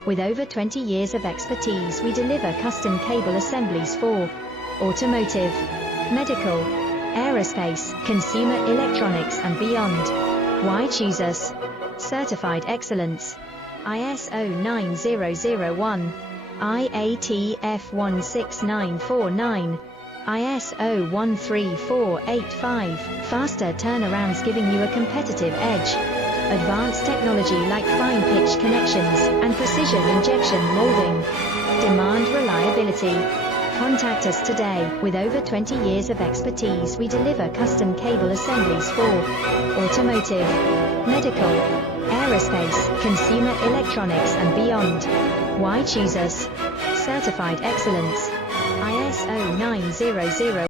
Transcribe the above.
With over 20 years of expertise, we deliver custom cable assemblies for automotive, medical, aerospace, consumer electronics and beyond. Why choose us? Certified excellence. ISO 9001, IATF 16949, ISO 13485. Faster turnarounds giving you a competitive edge. Advanced technology like fine pitch connections and precision injection molding. Demand reliability. Contact us today. With over 20 years of expertise, we deliver custom cable assemblies for automotive, medical, aerospace, consumer electronics and beyond. Why choose us? Certified excellence. ISO 9001.